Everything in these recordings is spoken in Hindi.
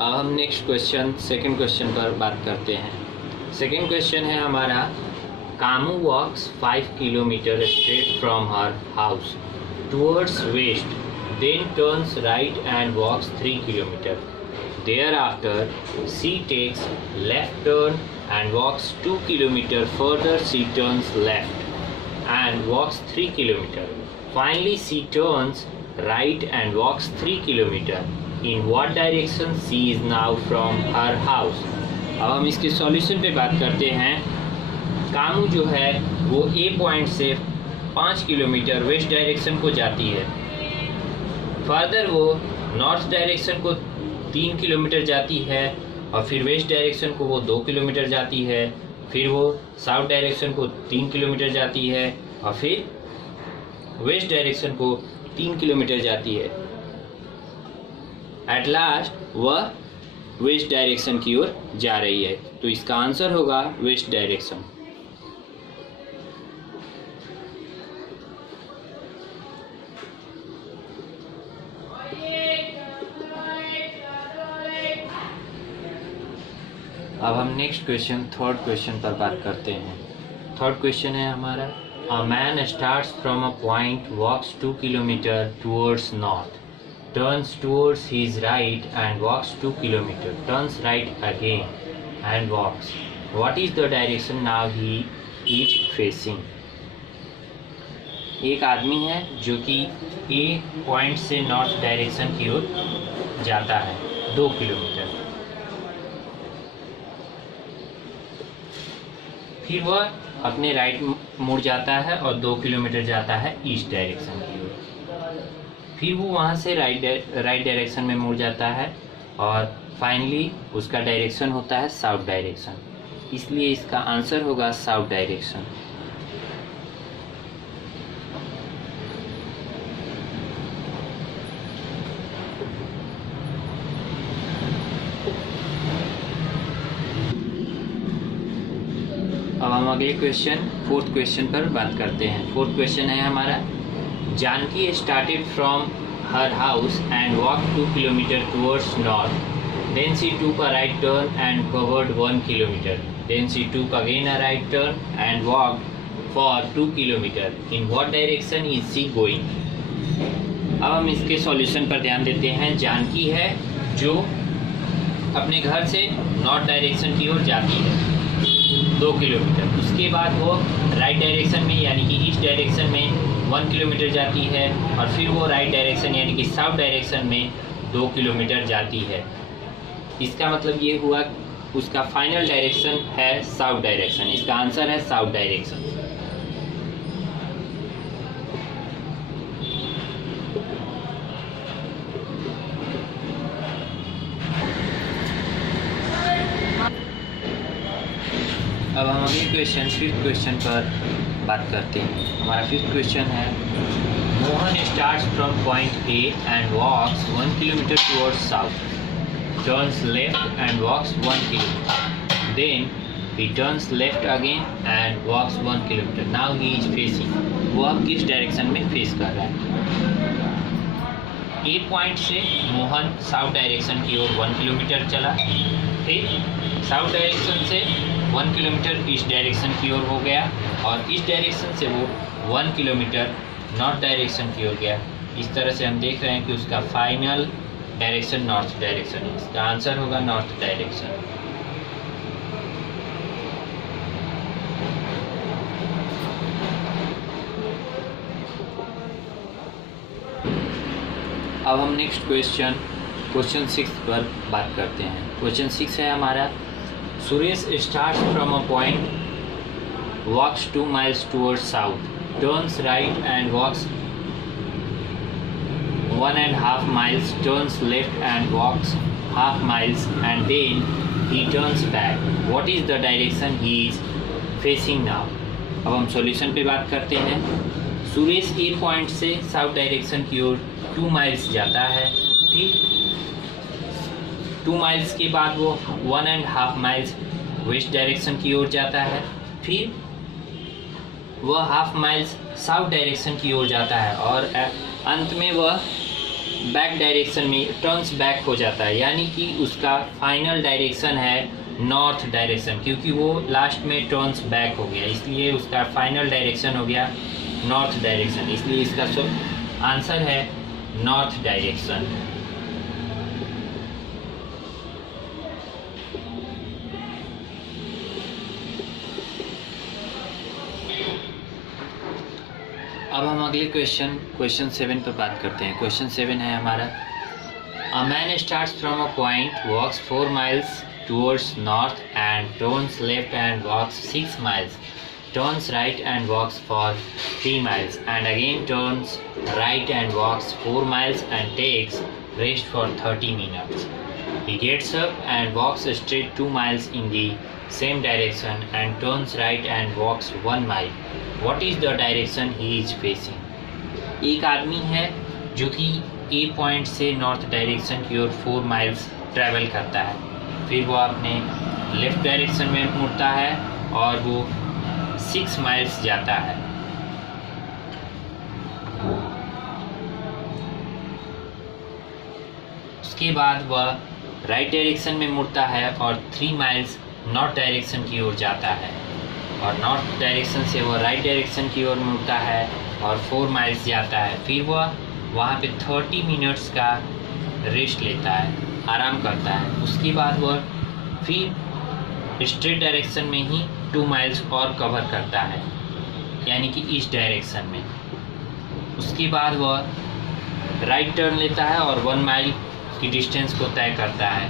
अब हम नेक्स्ट क्वेश्चन सेकंड क्वेश्चन पर बात करते हैं। सेकंड क्वेश्चन है हमारा, Kamu walks 5 kilometre straight from her house towards west, then turns right and walks 3 kilometre. Thereafter she takes left turn and walks 2 kilometer. Further she turns left and walks 3 kilometer. Finally she turns right and walks 3 kilometer. In what direction she is now from her house? अब हम इसके सॉल्यूशन पे बात करते हैं। कामू जो है वो ए पॉइंट से 5 किलोमीटर वेस्ट डायरेक्शन को जाती है। फर्दर वो नॉर्थ डायरेक्शन को 3 किलोमीटर जाती है और फिर वेस्ट डायरेक्शन को वो 2 किलोमीटर जाती है, फिर वो साउथ डायरेक्शन को 3 किलोमीटर जाती है और फिर वेस्ट डायरेक्शन को 3 किलोमीटर जाती है। एट लास्ट वह वेस्ट डायरेक्शन की ओर जा रही है, तो इसका आंसर होगा वेस्ट डायरेक्शन। अब हम नेक्स्ट क्वेश्चन थर्ड क्वेश्चन पर बात करते हैं। थर्ड क्वेश्चन है हमारा, a man starts from a point, walks 2 kilometre towards north, turns towards his right and walks 2 kilometre, turns right again and walks. What is the direction now he is facing? एक आदमी है जो कि ए पॉइंट से नॉर्थ डायरेक्शन की ओर जाता है 2 किलोमीटर, फिर वह अपने राइट मुड़ जाता है और 2 किलोमीटर जाता है ईस्ट डायरेक्शन की ओर, फिर वो वहाँ से राइट डायरेक्शन में मुड़ जाता है और फाइनली उसका डायरेक्शन होता है साउथ डायरेक्शन, इसलिए इसका आंसर होगा साउथ डायरेक्शन। अब हम अगले क्वेश्चन फोर्थ क्वेश्चन पर बात करते हैं। फोर्थ क्वेश्चन है हमारा, Janaki started from her house and walk 2 kilometre towards north, then she took a right turn and covered 1 kilometre, then she took again a right turn and walk for 2 kilometre. In what direction is she going? अब हम इसके सॉल्यूशन पर ध्यान देते हैं। जानकी है जो अपने घर से नॉर्थ डायरेक्शन की ओर जाती है 2 किलोमीटर, उसके बाद वो राइट डायरेक्शन में यानी कि ईस्ट डायरेक्शन में 1 किलोमीटर जाती है और फिर वो राइट डायरेक्शन यानी कि साउथ डायरेक्शन में 2 किलोमीटर जाती है। इसका मतलब ये हुआ उसका फाइनल डायरेक्शन है साउथ डायरेक्शन, इसका आंसर है साउथ डायरेक्शन। अब हम अगले क्वेश्चन फिफ्थ क्वेश्चन पर बात करते हैं। हमारा फिफ्थ क्वेश्चन है, Mohan starts from point A and walks 1 kilometre towards south, turns left and walks 1 kilometre, then he turns left again and walks 1 kilometre. Now he is facing, वो अब किस डायरेक्शन में फेस कर रहा है? ए पॉइंट से मोहन साउथ डायरेक्शन की ओर 1 किलोमीटर चला, फिर साउथ डायरेक्शन से 1 किलोमीटर ईस्ट डायरेक्शन की ओर हो गया और ईस्ट डायरेक्शन से वो 1 किलोमीटर नॉर्थ डायरेक्शन की ओर गया। इस तरह से हम देख रहे हैं कि उसका फाइनल डायरेक्शन नॉर्थ डायरेक्शन है, इसका आंसर होगा नॉर्थ डायरेक्शन। अब हम नेक्स्ट क्वेश्चन 6 पर बात करते हैं। क्वेश्चन 6 है हमारा, Suresh starts from a point, walks 2 miles towards south, turns right and walks 1.5 miles, turns left and walks 1/2 miles and then he turns back. What is the direction he is facing now? अब हम सॉल्यूशन पे बात करते हैं। सुरेश ए पॉइंट से साउथ डायरेक्शन की ओर 2 miles जाता है, ठीक 2 miles के बाद वो 1.5 miles वेस्ट डायरेक्शन की ओर जाता है, फिर वह 1/2 miles साउथ डायरेक्शन की ओर जाता है और अंत में वह बैक डायरेक्शन में टर्न्स बैक हो जाता है, यानी कि उसका फाइनल डायरेक्शन है नॉर्थ डायरेक्शन, क्योंकि वो लास्ट में टर्न्स बैक हो गया, इसलिए उसका फाइनल डायरेक्शन हो गया नॉर्थ डायरेक्शन, इसलिए इसका आंसर है नॉर्थ डायरेक्शन। अब हम अगले क्वेश्चन 7 पर बात करते हैं। क्वेश्चन 7 है हमारा, a man starts from a point, walks 4 miles towards north and turns left and walks 6 miles, turns right and walks for 3 miles and again turns right and walks 4 miles and takes rest for 30 minutes. He gets up and walks straight 2 miles in the same direction and turns right and walks 1 mile. What is the direction he is facing? एक आदमी है जो कि ए पॉइंट से नॉर्थ डायरेक्शन की ओर 4 miles ट्रैवल करता है, फिर वो अपने लेफ़्ट डायरेक्शन में मुड़ता है और वो 6 miles जाता है। उसके बाद वह राइट डायरेक्शन में मुड़ता है और 3 miles नॉर्थ डायरेक्शन की ओर जाता है, और नॉर्थ डायरेक्शन से वह राइट डायरेक्शन की ओर मुड़ता है और 4 miles जाता है, फिर वह वहाँ पे 30 minutes का रेस्ट लेता है, आराम करता है। उसके बाद वह फिर स्ट्रेट डायरेक्शन में ही 2 miles और कवर करता है, यानी कि ईस्ट डायरेक्शन में। उसके बाद वह राइट टर्न लेता है और 1 mile की डिस्टेंस को तय करता है।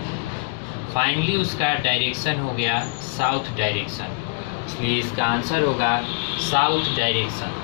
फाइनली उसका डायरेक्शन हो गया साउथ डायरेक्शन, इसलिए इसका आंसर होगा साउथ डायरेक्शन।